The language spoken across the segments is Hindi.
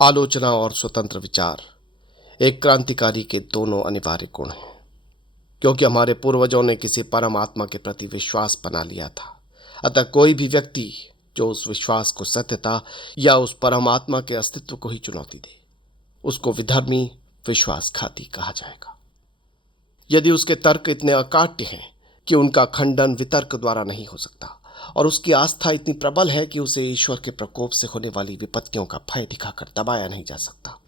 आलोचना और स्वतंत्र विचार एक क्रांतिकारी के दोनों अनिवार्य गुण हैं, क्योंकि हमारे पूर्वजों ने किसी परमात्मा के प्रति विश्वास बना लिया था। अतः कोई भी व्यक्ति जो उस विश्वास को सत्यता या उस परमात्मा के अस्तित्व को ही चुनौती दे, उसको विधर्मी, विश्वासघाती कहा जाएगा। यदि उसके तर्क इतने अकाट्य हैं कि उनका खंडन वितर्क द्वारा नहीं हो सकता, और उसकी आस्था इतनी प्रबल है कि उसे ईश्वर के प्रकोप से होने वाली विपत्तियों का भय दिखाकर दबाया नहीं जा सकता,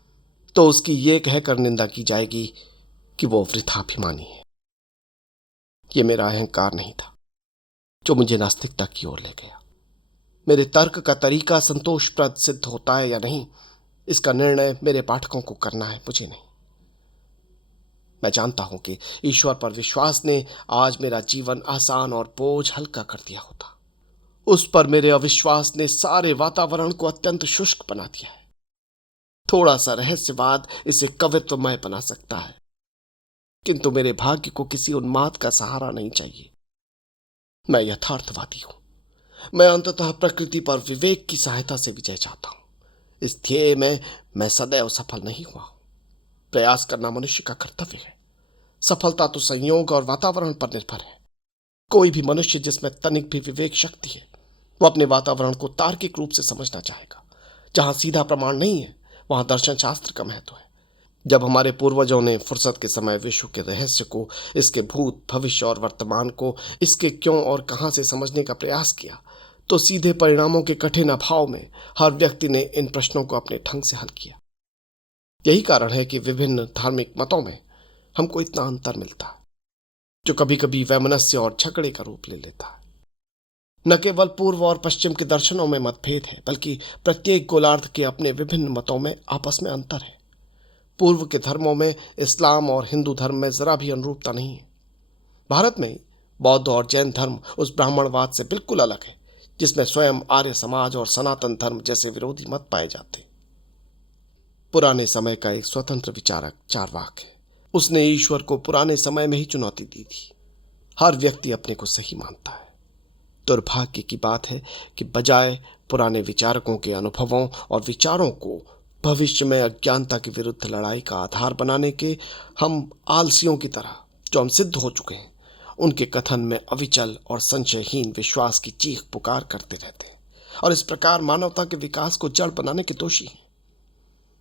तो उसकी ये कहकर निंदा की जाएगी कि वो वृथाभिमानी है। ये मेरा अहंकार नहीं था जो मुझे नास्तिकता की ओर ले गया। मेरे तर्क का तरीका संतोषप्रद सिद्ध होता है या नहीं, इसका निर्णय मेरे पाठकों को करना है, मुझे नहीं। मैं जानता हूं कि ईश्वर पर विश्वास ने आज मेरा जीवन आसान और बोझ हल्का कर दिया होता। उस पर मेरे अविश्वास ने सारे वातावरण को अत्यंत शुष्क बना दिया है। थोड़ा सा रहस्यवाद इसे कवित्वमय बना सकता है, किंतु मेरे भाग्य को किसी उन्माद का सहारा नहीं चाहिए। मैं यथार्थवादी हूं। मैं अंततः प्रकृति पर विवेक की सहायता से विजय चाहता हूं। इस ध्येय में मैं सदैव सफल नहीं हुआ हूं। प्रयास करना मनुष्य का कर्तव्य है। सफलता तो संयोग और वातावरण पर निर्भर है। कोई भी मनुष्य जिसमें तनिक भी विवेक शक्ति है, वो अपने वातावरण को तार्किक रूप से समझना चाहेगा। जहां सीधा प्रमाण नहीं है, वहां दर्शन शास्त्र का महत्व है। जब हमारे पूर्वजों ने फुर्सत के समय विश्व के रहस्य को, इसके भूत, भविष्य और वर्तमान को, इसके क्यों और कहां से समझने का प्रयास किया, तो सीधे परिणामों के कठिन अभाव में हर व्यक्ति ने इन प्रश्नों को अपने ढंग से हल किया। यही कारण है कि विभिन्न धार्मिक मतों में हमको इतना अंतर मिलता है, जो कभी कभी वैमनस्य और झगड़े का रूप ले लेता है। न केवल पूर्व और पश्चिम के दर्शनों में मतभेद है, बल्कि प्रत्येक गोलार्ध के अपने विभिन्न मतों में आपस में अंतर है। पूर्व के धर्मों में इस्लाम और हिंदू धर्म में जरा भी अनुरूपता नहीं है। भारत में बौद्ध और जैन धर्म उस ब्राह्मणवाद से बिल्कुल अलग है, जिसमें स्वयं आर्य समाज और सनातन धर्म जैसे विरोधी मत पाए जाते। पुराने समय का एक स्वतंत्र विचारक चार्वाक है। उसने ईश्वर को पुराने समय में ही चुनौती दी थी। हर व्यक्ति अपने को सही मानता है। दुर्भाग्य की बात है कि बजाय पुराने विचारकों के अनुभवों और विचारों को भविष्य में अज्ञानता के विरुद्ध लड़ाई का आधार बनाने के, हम आलसियों की तरह, जो हम सिद्ध हो चुके हैं, उनके कथन में अविचल और संशयहीन विश्वास की चीख पुकार करते रहते हैं, और इस प्रकार मानवता के विकास को जड़ बनाने के दोषी हैं।